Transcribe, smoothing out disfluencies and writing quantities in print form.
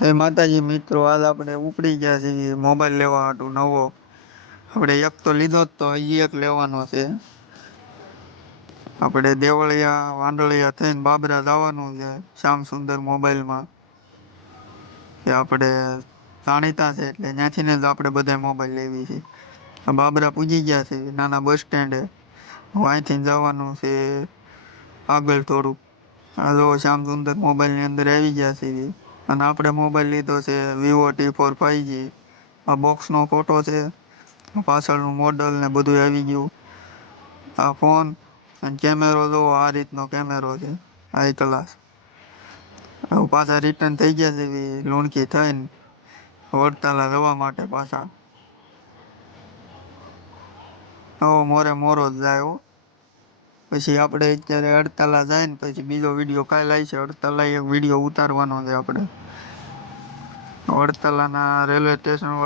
હે માતાજી મિત્રો, આજ આપણે ઉપડી ગયા છીએ મોબાઈલ લેવા હાટુ નવો. આપણે એક તો લીધો જ તો હજી એક લેવાનો છે. આપણે દેવળિયા વાંદળિયા થઈને બાબરા જવાનું છે શ્યામ સુંદર મોબાઈલમાં. કે આપણે જાણીતા છે એટલે ત્યાંથી ને જ આપણે બધા મોબાઈલ લેવી છે. બાબરા પૂજી ગયા છે નાના બસ સ્ટેન્ડે. અહીંથી જવાનું છે આગળ થોડુંક. આ જો શ્યામ સુંદર મોબાઈલની અંદર આવી ગયા છીએ. અને આપણે મોબાઈલ લીધો છે વિવો T4 5G. આ બોક્સનો ફોટો છે. પાછળનું મોડલ ને બધું આવી ગયું. આ ફોન અને કેમેરો જોવો આ રીતનો કેમેરો છે હાઈ ક્લાસ. હવે પાછા રિટર્ન થઈ ગયા છે લુણકી થઈને વડતાલા જવા માટે પાછા. હવે મોરે મોરો જ જાય હો. પછી આપણે અત્યારે હડતાલા જાય ને પછી બીજો વિડીયો કાલે આવશે. હડતાલા એક વિડીયો ઉતારવાનો છે આપણે. વડતાલાના રેલવે સ્ટેશન